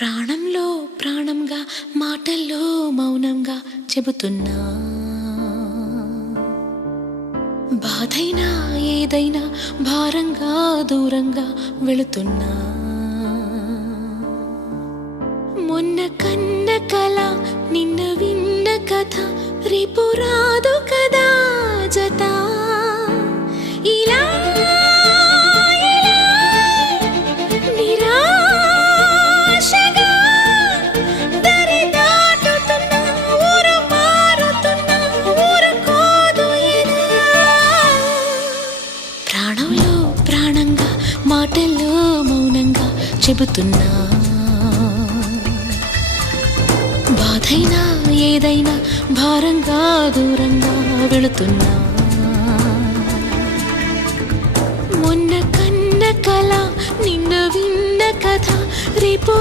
ప్రాణంలో ప్రాణంగా మాటల్లో మౌనంగా చెబుతున్నా, బాధైనా ఏదైనా భారంగా దూరంగా వెళుతున్నా. మొన్న కన్న కల నిన్న విన్న కథ రేపు రాదు కదా జత. ఇలా నిరాశగా దరి దాటుతున్నా, ఊరు మారుతున్నా, ఊరుకోదు ఇలా. ప్రాణంలో ప్రాణంగా మాటల్లో మౌనంగా చెబుతున్నా, బాధైనా ఏదైనా భారంగా దూరంగా వెళుతున్నా. మొన్న కన్న కల నిన్న విన్న కథ రేపు